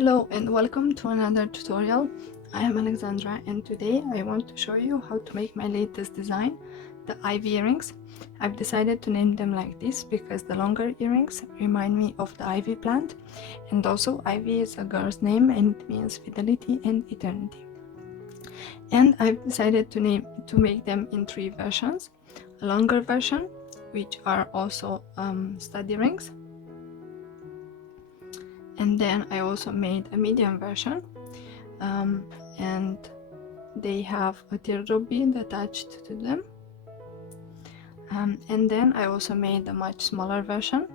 Hello and welcome to another tutorial. I am Alexandra and today I want to show you how to make my latest design, the ivy earrings. I've decided to name them like this because the longer earrings remind me of the ivy plant, and also ivy is a girl's name and it means fidelity and eternity. And I've decided to make them in three versions: a longer version, which are also stud earrings, and then I also made a medium version, and they have a teardrop bead attached to them, and then I also made a much smaller version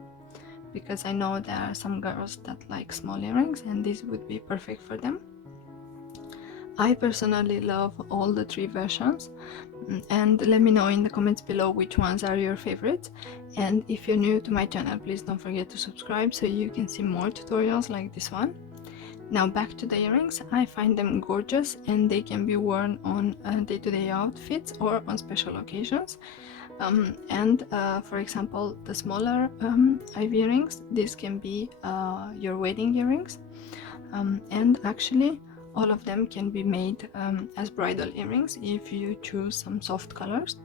because I know there are some girls that like small earrings and this would be perfect for them. I personally love all the three versions, and let me know in the comments below which ones are your favorites. And if you're new to my channel, please don't forget to subscribe so you can see more tutorials like this one. Now back to the earrings. I find them gorgeous and they can be worn on day-to-day outfits or on special occasions. For example, the smaller ivy earrings, this can be your wedding earrings, and actually all of them can be made as bridal earrings if you choose some soft colors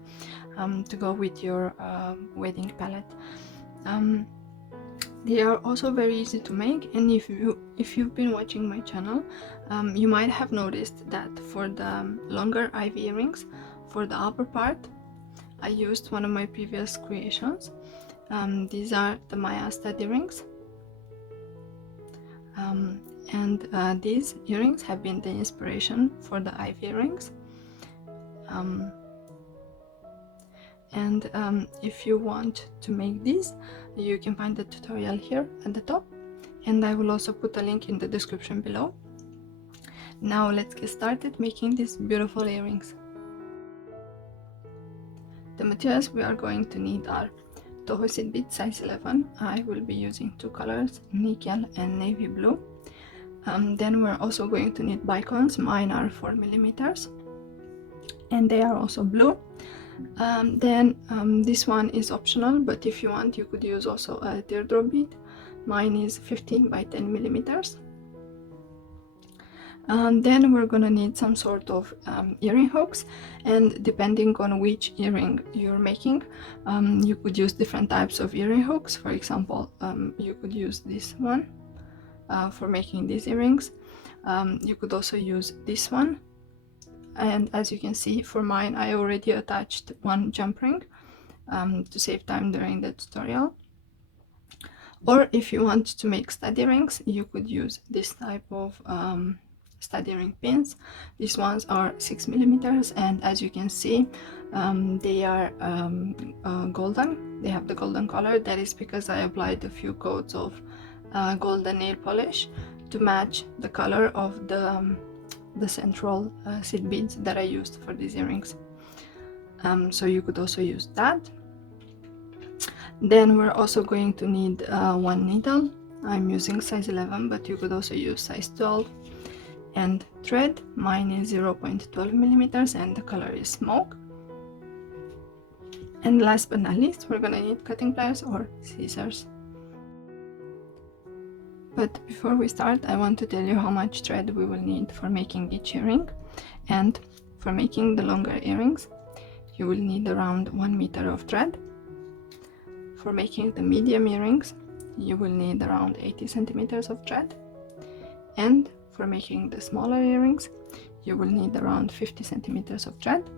to go with your wedding palette. They are also very easy to make, and if you've been watching my channel, you might have noticed that for the longer ivy earrings, for the upper part, I used one of my previous creations. These are the Maya stud earrings. These earrings have been the inspiration for the ivy earrings. If you want to make these, you can find the tutorial here at the top, and I will also put a link in the description below. Now let's get started making these beautiful earrings. The materials we are going to need are Toho seed bead size 11. I will be using two colors, nickel and navy blue. Then we're also going to need bicones. Mine are 4mm and they are also blue. This one is optional, but if you want you could use also a teardrop bead. Mine is 15 by 10mm. Then we're gonna need some sort of earring hooks, and depending on which earring you're making, you could use different types of earring hooks. For example, you could use this one for making these earrings. You could also use this one, and as you can see, for mine I already attached one jump ring to save time during the tutorial. Or if you want to make stud earrings, you could use this type of stud earring pins. These ones are 6mm, and as you can see, they are golden. They have the golden color. That is because I applied a few coats of golden nail polish to match the color of the central seed beads that I used for these earrings. So you could also use that. Then we're also going to need one needle. I'm using size 11, but you could also use size 12. And thread. Mine is 0.12mm and the color is smoke. And last but not least, we're gonna need cutting pliers or scissors. But before we start, I want to tell you how much thread we will need for making each earring. And for making the longer earrings, you will need around 1 meter of thread. For making the medium earrings, you will need around 80 centimeters of thread. And for making the smaller earrings, you will need around 50 centimeters of thread.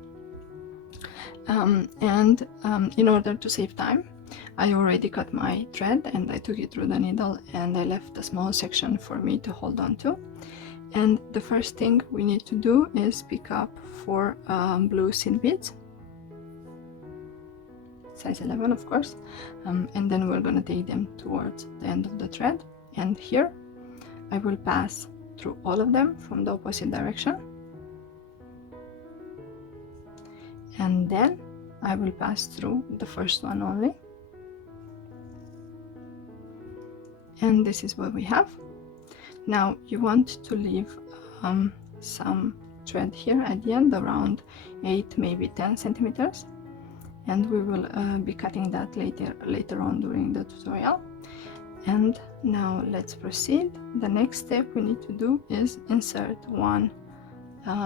In order to save time, I already cut my thread and I took it through the needle, and I left a small section for me to hold on to. And the first thing we need to do is pick up 4 blue seed beads, size 11 of course, and then we're gonna take them towards the end of the thread, and here I will pass through all of them from the opposite direction, and then I will pass through the first one only, and this is what we have. Now you want to leave some thread here at the end, around 8 maybe 10 centimeters, and we will be cutting that later on during the tutorial. And now let's proceed. The next step we need to do is insert one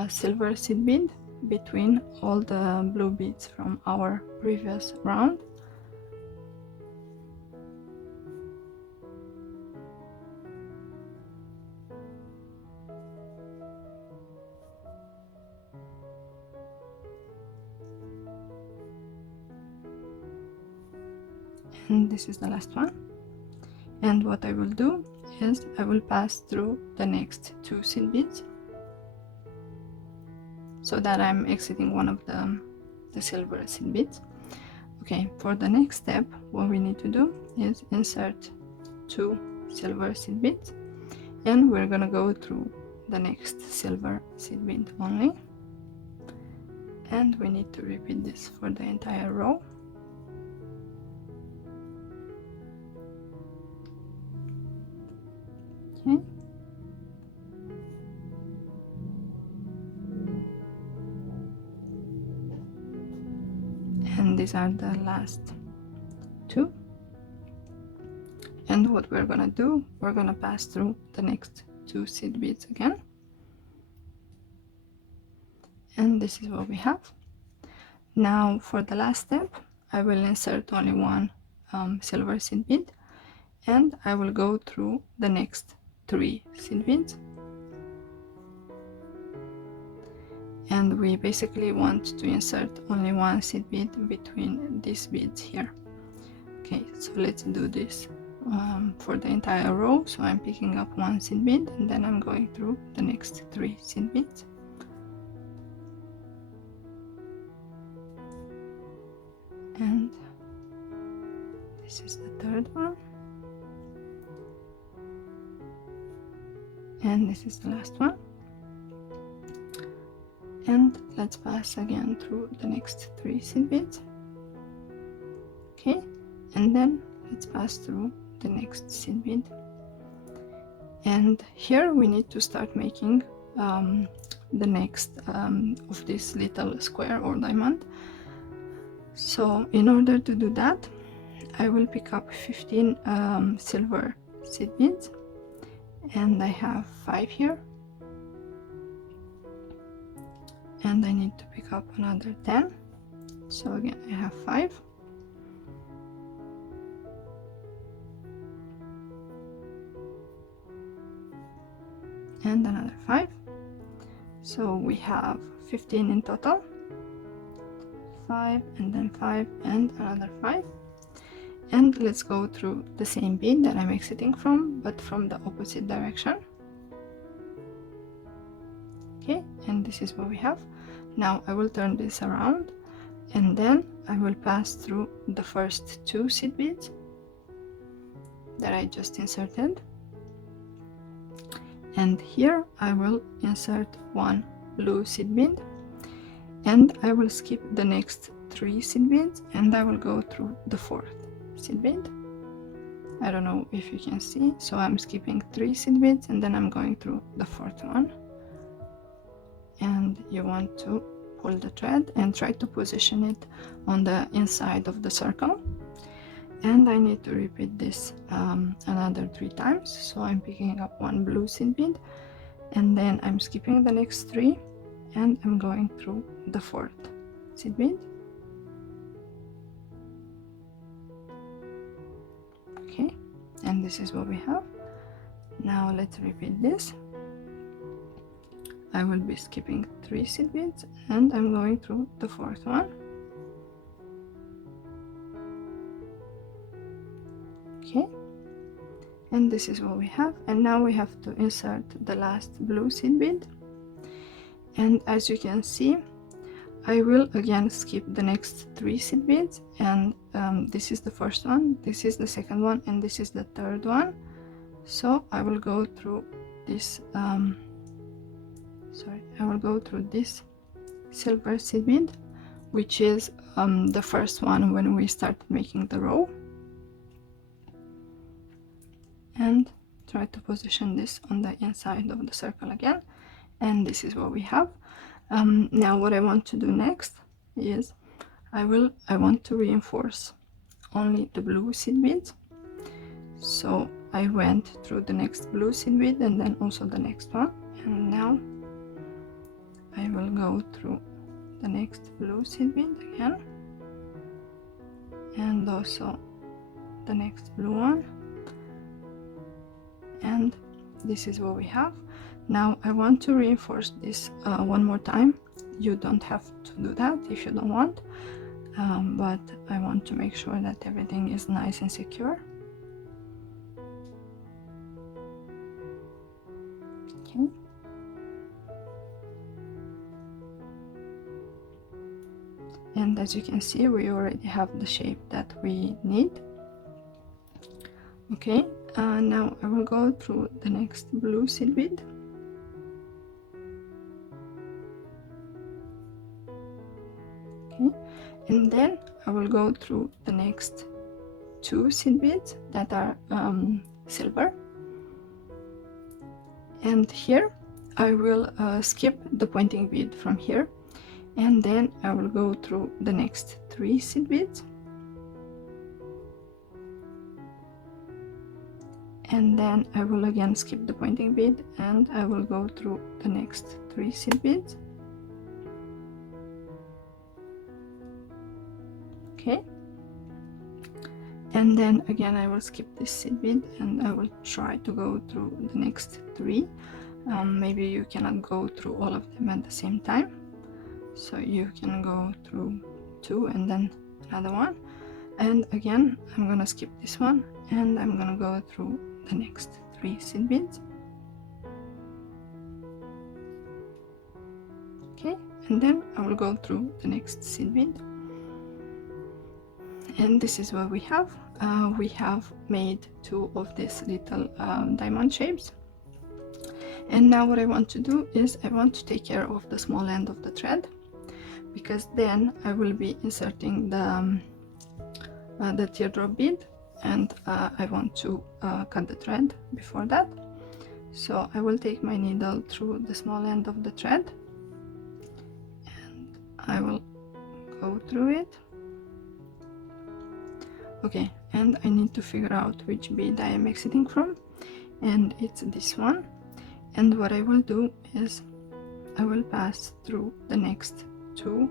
silver seed bead between all the blue beads from our previous round. And this is the last one. And what I will do is I will pass through the next two seed beads so that I'm exiting one of the silver seed beads. Okay, for the next step, what we need to do is insert two silver seed beads, and we're gonna go through the next silver seed bead only, and we need to repeat this for the entire row. Okay. And these are the last two. And what we're gonna do, we're gonna pass through the next two seed beads again. And this is what we have. Now for the last step, I will insert only one silver seed bead, and I will go through the next three seed beads. And we basically want to insert only one seed bead between these beads here. Okay, so let's do this for the entire row. So I'm picking up one seed bead, and then I'm going through the next three seed beads. And this is the third one, and this is the last one. And let's pass again through the next three seed beads. Okay, and then let's pass through the next seed bead. And here we need to start making the next of this little square or diamond. So in order to do that, I will pick up 15 silver seed beads, and I have 5 here, and I need to pick up another 10. So again I have 5, and another 5. So we have 15 in total. 5 and then 5 and another 5. And let's go through the same bead that I'm exiting from, but from the opposite direction. Okay, and this is what we have. Now I will turn this around, and then I will pass through the first two seed beads that I just inserted, and here I will insert one blue seed bead, and I will skip the next three seed beads, and I will go through the fourth seed bead. I don't know if you can see, so I'm skipping 3 seed beads, and then I'm going through the fourth one. And you want to pull the thread and try to position it on the inside of the circle. And I need to repeat this another 3 times. So I'm picking up one blue seed bead, and then I'm skipping the next 3, and I'm going through the fourth seed bead. Okay, and this is what we have. Now let's repeat this. I will be skipping 3 seed beads, and I'm going through the fourth one. Okay, and this is what we have. And now we have to insert the last blue seed bead, and as you can see, I will again skip the next 3 seed beads, and this is the first one, this is the second one, and this is the third one. So I will go through this I will go through this silver seed bead, which is the first one when we started making the row, and try to position this on the inside of the circle again. And this is what we have. Now what I want to do next is I want to reinforce only the blue seed beads, So I went through the next blue seed bead and then also the next one, and now I will go through the next blue seed bead again, and also the next blue one, and this is what we have. Now I want to reinforce this one more time. You don't have to do that if you don't want, but I want to make sure that everything is nice and secure. Okay. And as you can see, we already have the shape that we need. Okay, now I will go through the next blue seed bead. Okay, and then I will go through the next two seed beads that are silver. And here I will skip the pointing bead from here, and then I will go through the next three seed beads, and then I will again skip the pointing bead and I will go through the next three seed beads. Okay, and then again I will skip this seed bead and I will try to go through the next three. Maybe you cannot go through all of them at the same time, so you can go through two and then another one, and again I'm gonna skip this one and I'm gonna go through the next three seed beads. Okay, and then I will go through the next seed bead, and this is what we have. We have made two of these little diamond shapes, and now what I want to do is I want to take care of the small end of the thread, because then I will be inserting the teardrop bead, and I want to cut the thread before that. So I will take my needle through the small end of the thread and I will go through it. Okay, and I need to figure out which bead I am exiting from, and it's this one. And what I will do is I will pass through the next two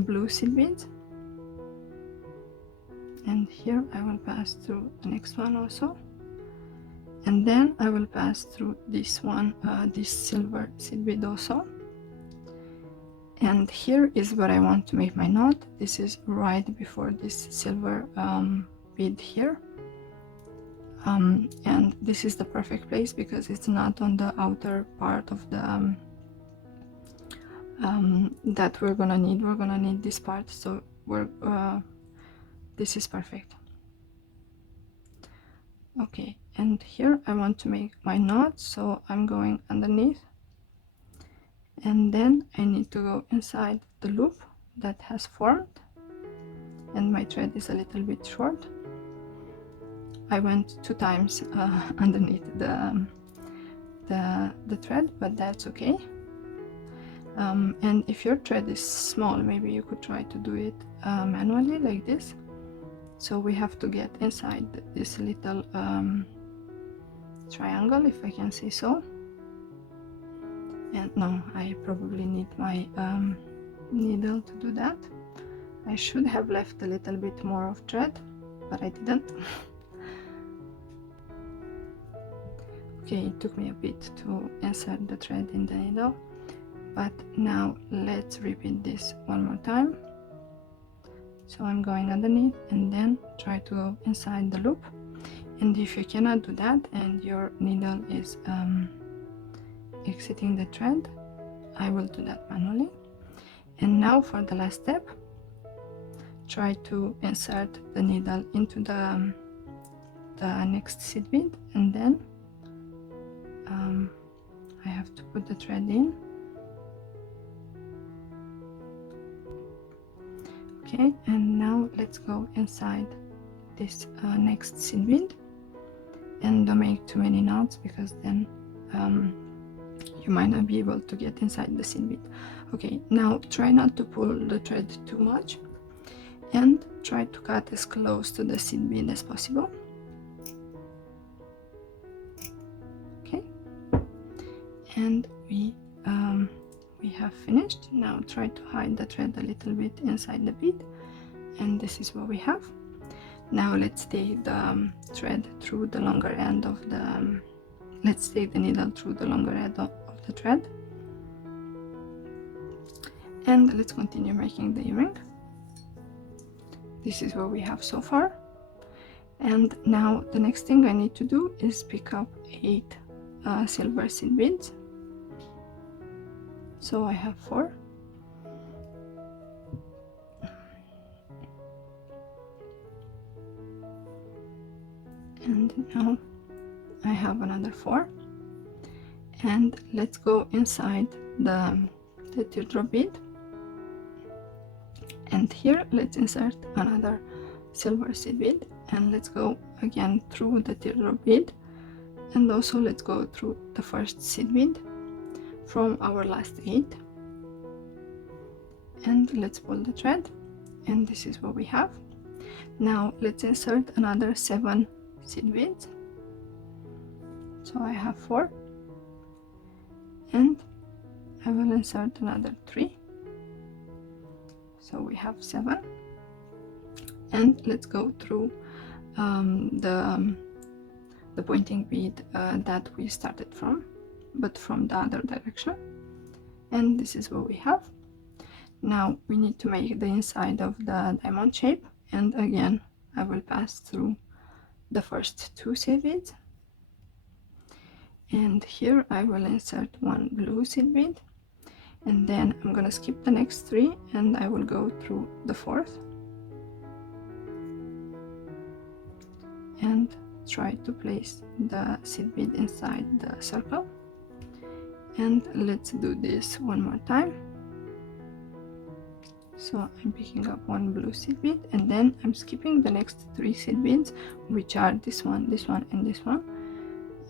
blue seed beads, and here I will pass through the next one also, and then I will pass through this one, this silver seed bead also. And here is where I want to make my knot. This is right before this silver bead here, and this is the perfect place because it's not on the outer part of the that we're gonna need this part, so this is perfect. Okay, and here I want to make my knot, so I'm going underneath, and then I need to go inside the loop that has formed, and my thread is a little bit short. I went 2 times underneath the thread, but that's okay. And if your thread is small, maybe you could try to do it manually like this. So we have to get inside this little triangle, if I can say so. And no, I probably need my needle to do that. I should have left a little bit more of thread, but I didn't. Okay, it took me a bit to insert the thread in the needle, but now let's repeat this one more time. So I'm going underneath and then try to go inside the loop, and if you cannot do that and your needle is exiting the thread, I will do that manually. And now for the last step, try to insert the needle into the next seed bead, and then I have to put the thread in. Okay, and now let's go inside this next seed bead, and don't make too many knots because then you might not be able to get inside the seed bead. Okay, now try not to pull the thread too much and try to cut as close to the seed bead as possible. and we have finished. Now try to hide the thread a little bit inside the bead, and this is what we have. Now let's take the thread through the longer end of the let's take the needle through the longer end of the thread, and let's continue making the earring. This is what we have so far. And now the next thing I need to do is pick up 8 silver seed beads. So I have 4. And now I have another 4. And let's go inside the teardrop bead. And here let's insert another silver seed bead, and let's go again through the teardrop bead, and also let's go through the first seed bead from our last 8, and let's pull the thread, and this is what we have. Now let's insert another 7 seed beads. So I have 4, and I will insert another 3. So we have 7, and let's go through the pointing bead that we started from, but from the other direction, and this is what we have. Now we need to make the inside of the diamond shape, and again I will pass through the first 2 seed beads, and here I will insert 1 blue seed bead, and then I'm gonna skip the next 3 and I will go through the 4th and try to place the seed bead inside the circle. And let's do this one more time. So I'm picking up 1 blue seed bead, and then I'm skipping the next 3 seed beads, which are this one, and this one,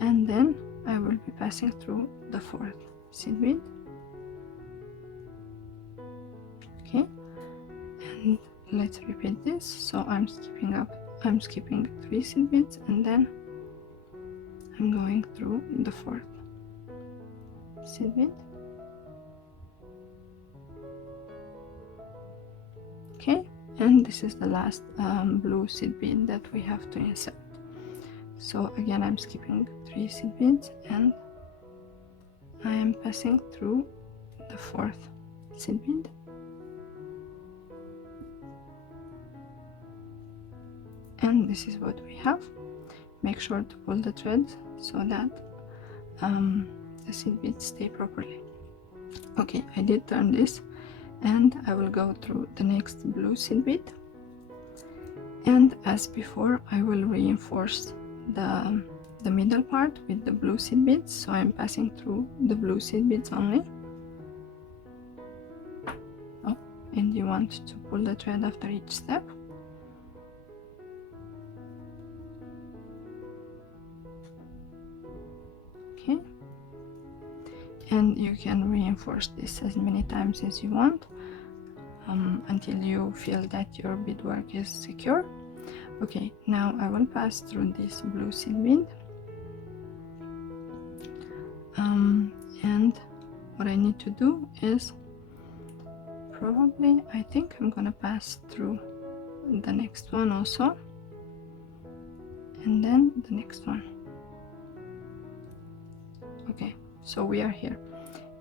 and then I will be passing through the 4th seed bead. Okay, and let's repeat this. So I'm skipping 3 seed beads, and then I'm going through the 4th seed bead. Okay, and this is the last blue seed bead that we have to insert. So again I'm skipping 3 seed beads, and I am passing through the 4th seed bead. And this is what we have. Make sure to pull the thread so that the seed beads stay properly. Okay, I did turn this, and I will go through the next blue seed bead, and as before I will reinforce the middle part with the blue seed beads. So I'm passing through the blue seed beads only. Oh, and you want to pull the thread after each step. Okay, and you can reinforce this as many times as you want until you feel that your beadwork is secure. Okay, now I will pass through this blue seed bead, and what I need to do is probably, I think I'm gonna pass through the next one also, and then the next one. Okay, so we are here,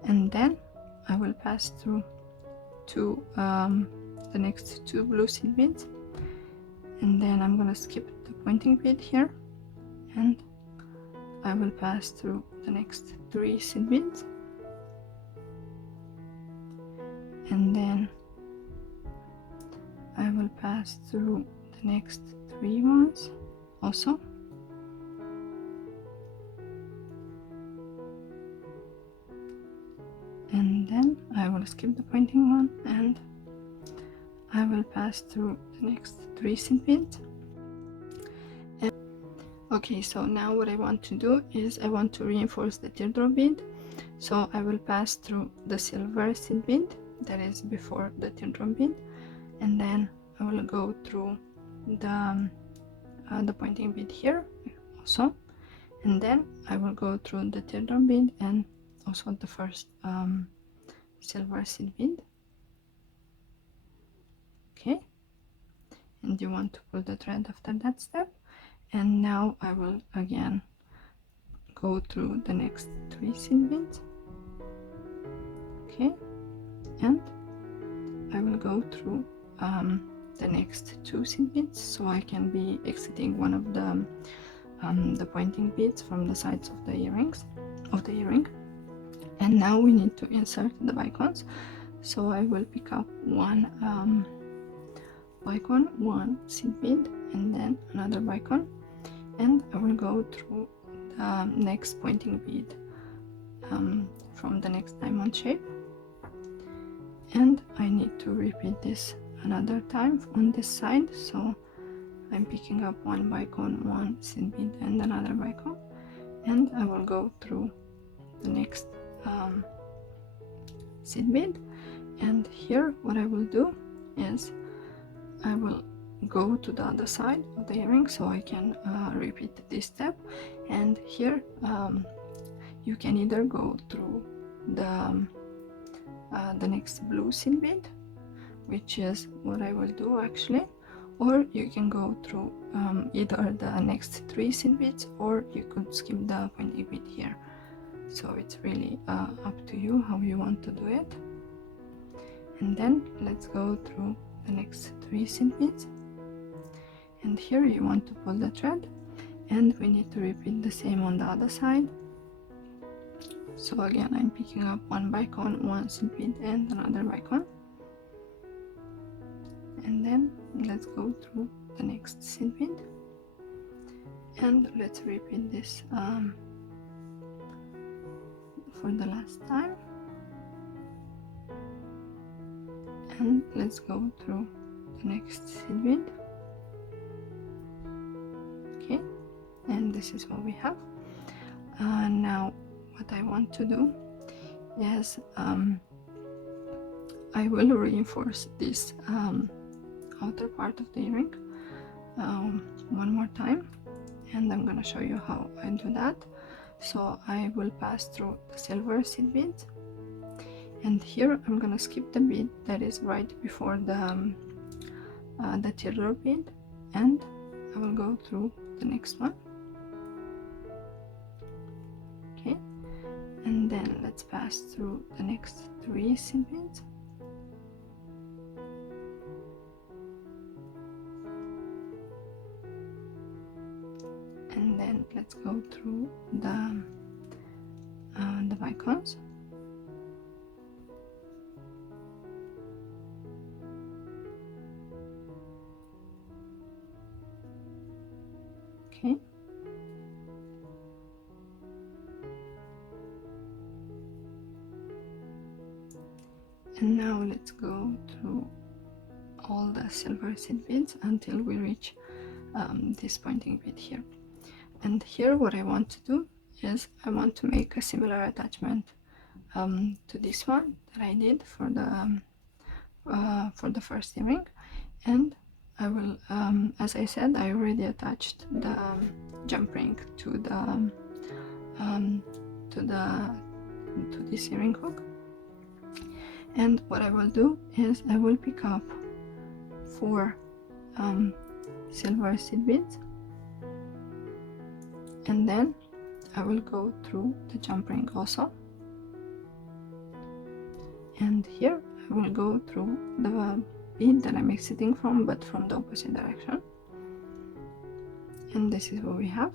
and then I will pass through the next 2 blue seed beads, and then I'm gonna skip the pointing bead here, and I will pass through the next 3 seed beads, and then I will pass through the next 3 ones also, and then I will skip the pointing one, and I will pass through the next 3 seed beads. Okay, so now what I want to do is I want to reinforce the teardrop bead, so I will pass through the silver seed bead that is before the teardrop bead, and then I will go through the pointing bead here also, and then I will go through the teardrop bead, and also the first silver seed bead. Okay, and you want to pull the thread after that step. And now I will again go through the next 3 seed beads. Okay, and I will go through the next 2 seed beads, so I can be exiting one of the pointing beads from the sides of the earring. And now we need to insert the bicones, so I will pick up one bicone, one seed bead, and then another bicone, and I will go through the next pointing bead from the next diamond shape, and I need to repeat this another time on this side. So I'm picking up one bicone, one seed bead, and another bicone, and I will go through the next seed bead. And here what I will do is I will go to the other side of the earring, so I can repeat this step. And here you can either go through the next blue seed bead, which is what I will do actually, or you can go through either the next 3 seed beads, or you could skip the pointing bead here. So it's really up to you how you want to do it. And then let's go through the next 3 seed beads, and here you want to pull the thread, and we need to repeat the same on the other side. So again, I'm picking up one bicone, one seed bead, and another bicone, and then let's go through the next seed bead, and let's repeat this for the last time. And let's go through the next seed bead. Okay, and this is what we have. Now what I want to do is I will reinforce this outer part of the earring one more time, and I'm gonna show you how I do that. So I will pass through the silver seed beads, and here I'm gonna skip the bead that is right before the teardrop bead, and I will go through the next one. Okay, and then let's pass through the next 3 seed beads, and then let's go through the bicones. Okay, and now let's go through all the silver seed beads until we reach this pointing bead here. And here what I want to do is I want to make a similar attachment to this one that I did for the first earring, and I will, as I said, I already attached the jump ring to this earring hook. And what I will do is I will pick up 4 silver seed beads, and then I will go through the jump ring also, and here I will go through the bead that I'm exiting from, but from the opposite direction. And this is what we have.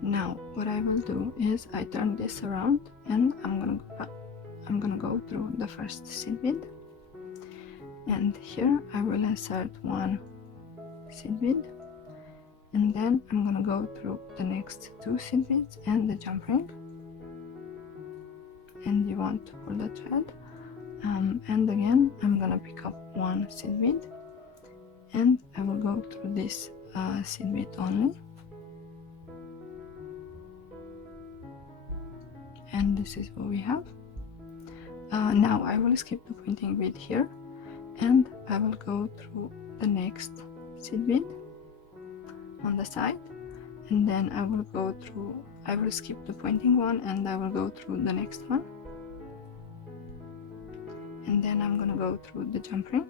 Now what I will do is I turn this around, and I'm gonna go through the first seed bead, and here I will insert 1 seed bead, and then I'm gonna go through the next 2 seed beads and the jump ring, and you want to pull the thread, and again I'm gonna pick up 1 seed bead, and I will go through this seed bead only, and this is what we have. Now I will skip the pointing bead here, and I will go through the next seed bead on the side, and then I will go through I will skip the pointing one and I will go through the next one, and then I'm gonna go through the jump ring,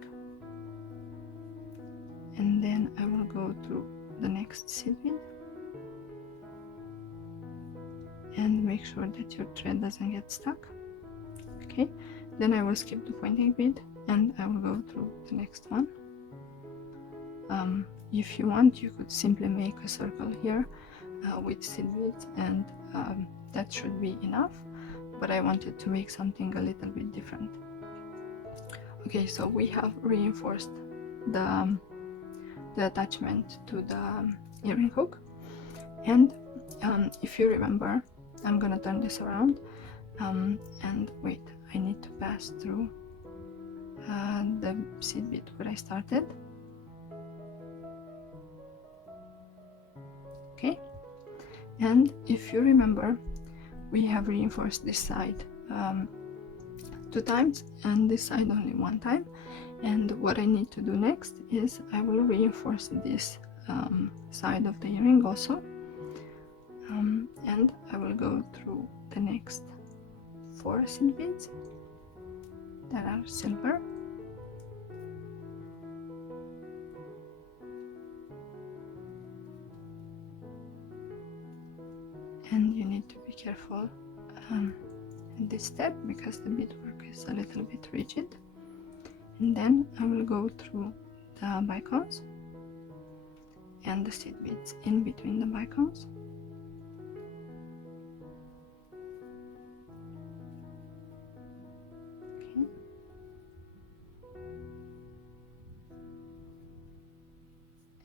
and then I will go through the next seed bead, and make sure that your thread doesn't get stuck. Okay, then I will skip the pointing bead and I will go through the next one. If you want, you could simply make a circle here with seed beads, and that should be enough, but I wanted to make something a little bit different. Okay, so we have reinforced the attachment to the earring hook, and if you remember, I'm gonna turn this around, and wait, I need to pass through the seed bead where I started. Okay, and if you remember, we have reinforced this side 2 times and this side only 1 time, and what I need to do next is I will reinforce this side of the earring also, and I will go through the next 4 seed beads that are silver, and you need to be careful in this step because the beadwork is a little bit rigid. And then I will go through the bicones and the seed beads in between the bicones. Okay.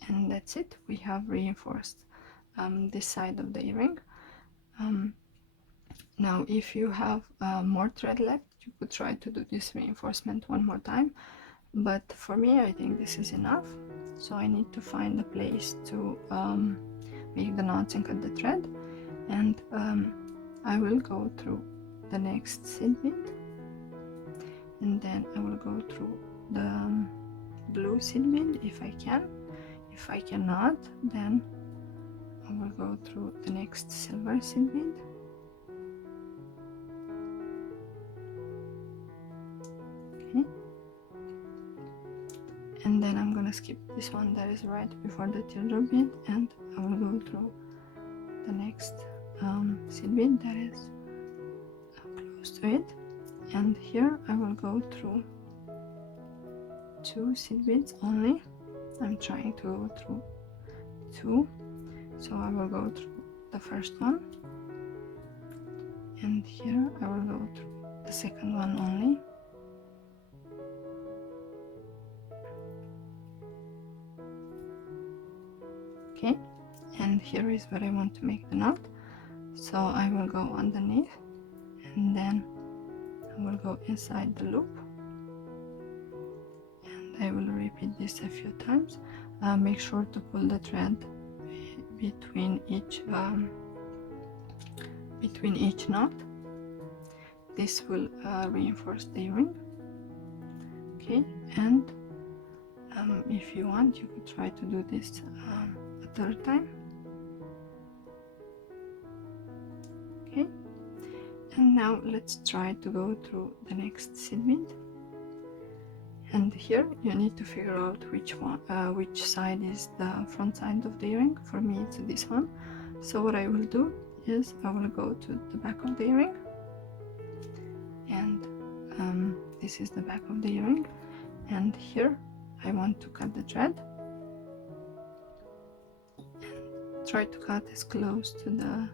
And that's it, we have reinforced this side of the earring. Now if you have more thread left, you could try to do this reinforcement 1 more time, but for me I think this is enough, so I need to find a place to make the knots and cut the thread, and I will go through the next seed bead, and then I will go through the blue seed bead if I can. If I cannot, then I will go through the next silver seed bead, okay, and then I'm gonna skip this one that is right before the teardrop bead, and I will go through the next seed bead that is close to it, and here I will go through 2 seed beads only. I'm trying to go through 2, so I will go through the first one, and here I will go through the second one only. Okay, and here is where I want to make the knot, so I will go underneath, and then I will go inside the loop, and I will repeat this a few times. Make sure to pull the thread between each knot. This will reinforce the earring. Okay, and if you want, you could try to do this a 3rd time. Okay, and now let's try to go through the next seed bead, and here you need to figure out which side is the front side of the earring. For me it's this one, so what I will do is I will go to the back of the earring, and this is the back of the earring, and here I want to cut the thread, and try to cut as close to the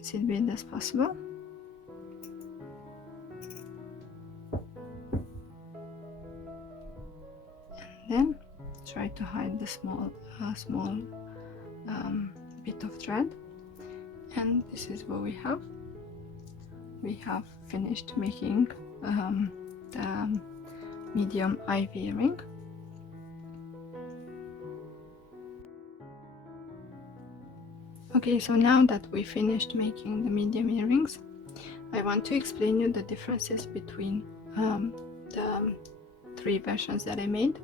seed bead as possible. And then try to hide the small bit of thread, and this is what we have. We have finished making the medium ivy earring. Okay, so now that we finished making the medium earrings, I want to explain you the differences between the 3 versions that I made.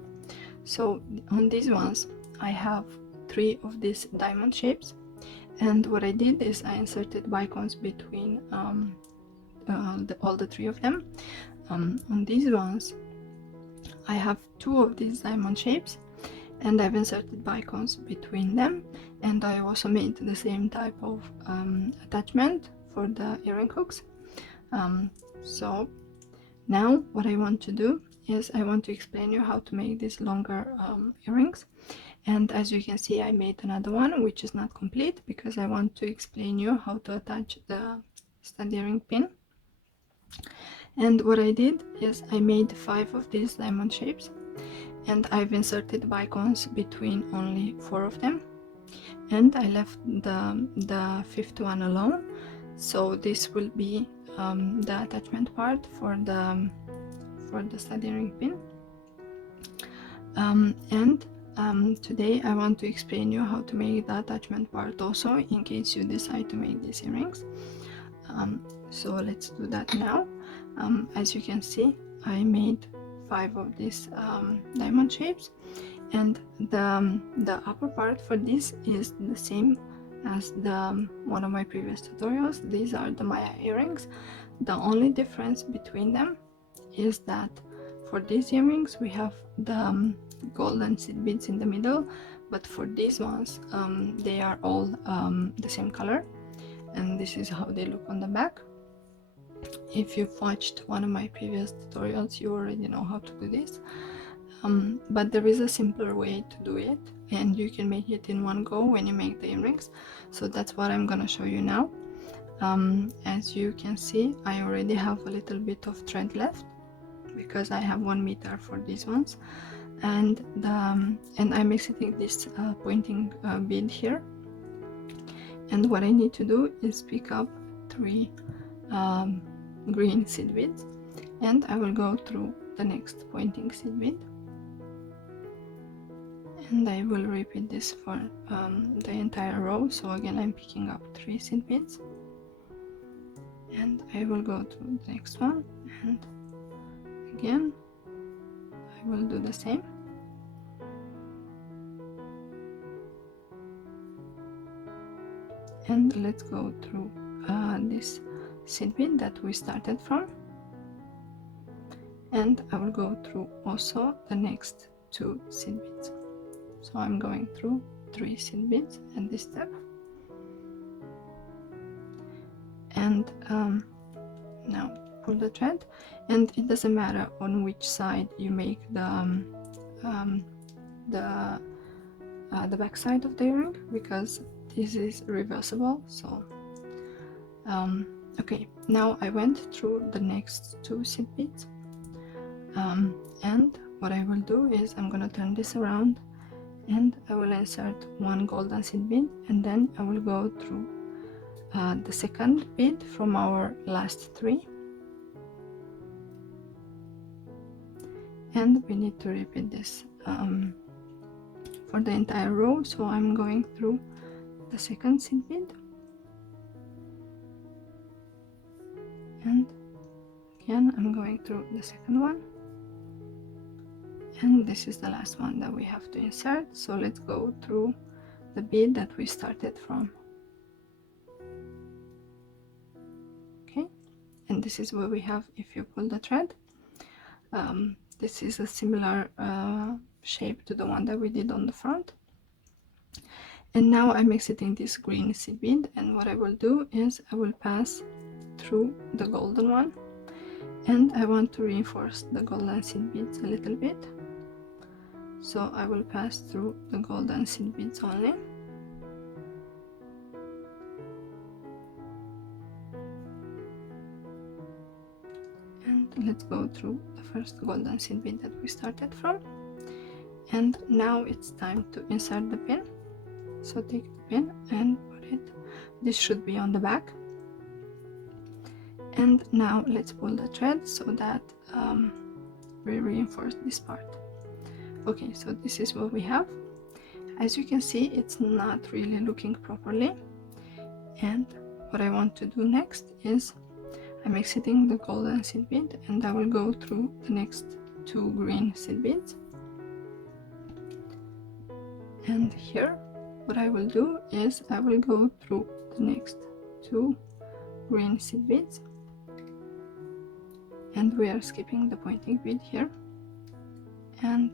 So on these ones I have 3 of these diamond shapes, And what I did is I inserted bicones between all the three of them. On these ones I have two of these diamond shapes, and I've inserted bicones between them, and I also made the same type of attachment for the earring hooks. So now what I want to do is I want to explain you how to make these longer earrings. And as you can see, I made another one which is not complete because I want to explain you how to attach the stud earring pin. And what I did is I made 5 of these diamond shapes, and I've inserted bicones between only 4 of them, and I left the fifth one alone. So this will be the attachment part for the stud earring pin. Today I want to explain you how to make the attachment part also, in case you decide to make these earrings. So let's do that now. As you can see, I made 5 of these diamond shapes, and the upper part for this is the same as one of my previous tutorials. These are the Maya earrings. The only difference between them is that for these earrings we have the golden seed beads in the middle, but for these ones they are all the same color, and this is how they look on the back. If you've watched one of my previous tutorials, you already know how to do this, but there is a simpler way to do it, and you can make it in one go when you make the earrings. So that's what I'm gonna show you now. As you can see, I already have a little bit of thread left because I have 1 meter for these ones, and I'm exiting this pointing bead here. And what I need to do is pick up 3 green seed beads, and I will go through the next pointing seed bead, and I will repeat this for the entire row. So again, I'm picking up 3 seed beads, and I will go to the next one, and again I will do the same. And let's go through this seed bead that we started from, and I will go through also the next 2 seed beads. So I'm going through 3 seed beads at this step, and now pull the thread. And it doesn't matter on which side you make the back side of the earring, because this is reversible. So okay, now I went through the next 2 seed beads, and what I will do is I'm gonna turn this around, and I will insert 1 golden seed bead, and then I will go through the second bead from our last 3, and we need to repeat this for the entire row. So I'm going through the second seed bead, and again I'm going through the second one, and this is the last one that we have to insert. So let's go through the bead that we started from. Okay, and this is what we have if you pull the thread. This is a similar shape to the one that we did on the front. And now I'm exiting this green seed bead, and what I will do is I will pass through the golden one, and I want to reinforce the golden seed beads a little bit. So I will pass through the golden seed beads only, and let's go through the first golden seed bead that we started from. And now it's time to insert the pin. So take the pin and put it, this should be on the back, and now let's pull the thread so that we reinforce this part. Okay, so this is what we have. As you can see, it's not really looking properly, and what I want to do next is I'm exiting the golden seed bead, and I will go through the next 2 green seed beads, and here what I will do is I will go through the next 2 green seed beads, and we are skipping the pointing bead here, and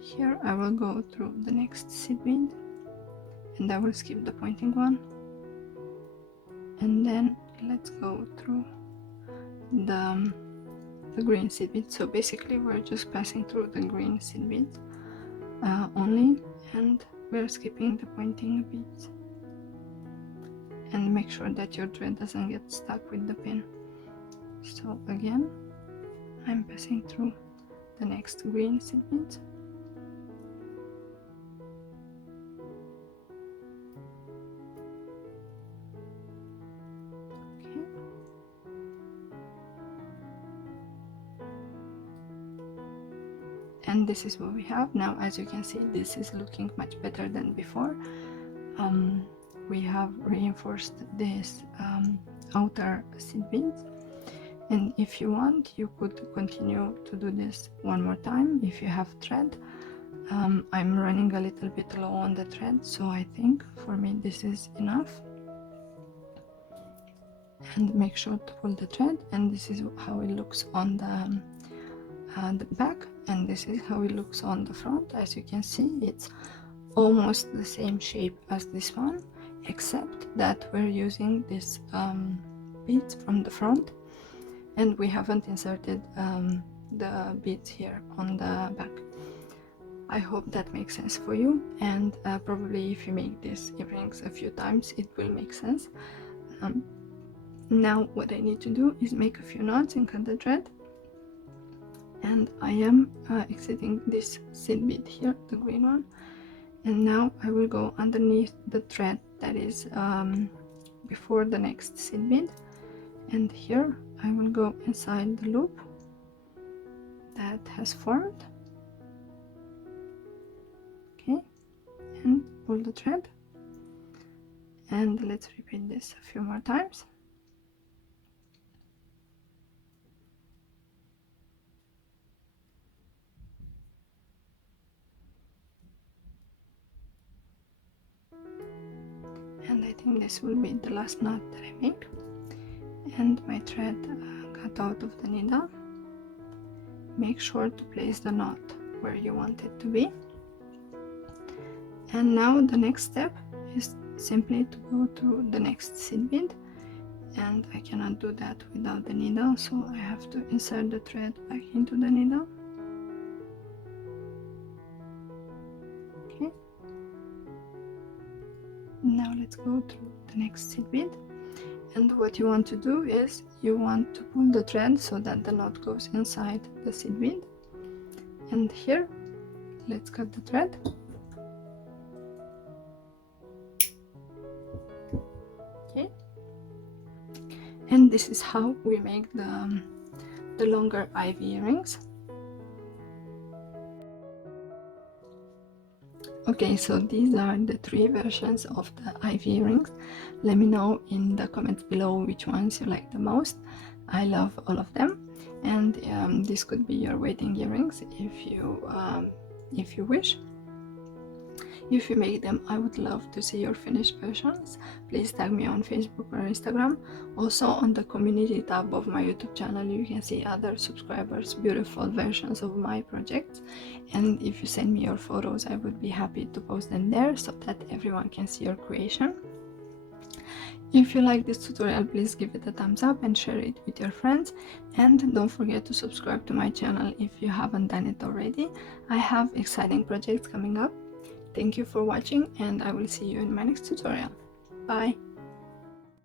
here I will go through the next seed bead and I will skip the pointing one, and then let's go through the green seed bead. So basically we're just passing through the green seed beads only, and we're skipping the pointing beads. And make sure that your thread doesn't get stuck with the pin. So again, I'm passing through the next green seed beads. Okay. And this is what we have now. As you can see, this is looking much better than before. We have reinforced this outer seed beads, and if you want, you could continue to do this one more time if you have thread. I'm running a little bit low on the thread, so I think for me this is enough. And make sure to pull the thread, and this is how it looks on the back, and this is how it looks on the front. As you can see, it's almost the same shape as this one, except that we're using this beads from the front, and we haven't inserted the beads here on the back. I hope that makes sense for you, and probably if you make these earrings a few times, it will make sense. Now what I need to do is make a few knots and cut the thread, and I am exiting this seed bead here, the green one, and now I will go underneath the thread that is before the next seed bead, and here I will go inside the loop that has formed. Okay, and pull the thread, and let's repeat this a few more times. And I think this will be the last knot that I make, and my thread got out of the needle. Make sure to place the knot where you want it to be. And now the next step is simply to go to the next seed bead, and I cannot do that without the needle, so I have to insert the thread back into the needle. Okay, now let's go through the next seed bead, and what you want to do is you want to pull the thread so that the knot goes inside the seed bead, and here let's cut the thread. Okay, and this is how we make the longer ivy earrings. Okay, so these are the 3 versions of the ivy earrings. Let me know in the comments below which ones you like the most. I love all of them, and this could be your wedding earrings if you wish. If you make them, I would love to see your finished versions. Please tag me on Facebook or Instagram. Also on the community tab of my YouTube channel, you can see other subscribers' beautiful versions of my projects. And if you send me your photos, I would be happy to post them there so that everyone can see your creation. If you like this tutorial, please give it a thumbs up and share it with your friends. And don't forget to subscribe to my channel if you haven't done it already. I have exciting projects coming up. Thank you for watching, and I will see you in my next tutorial. Bye!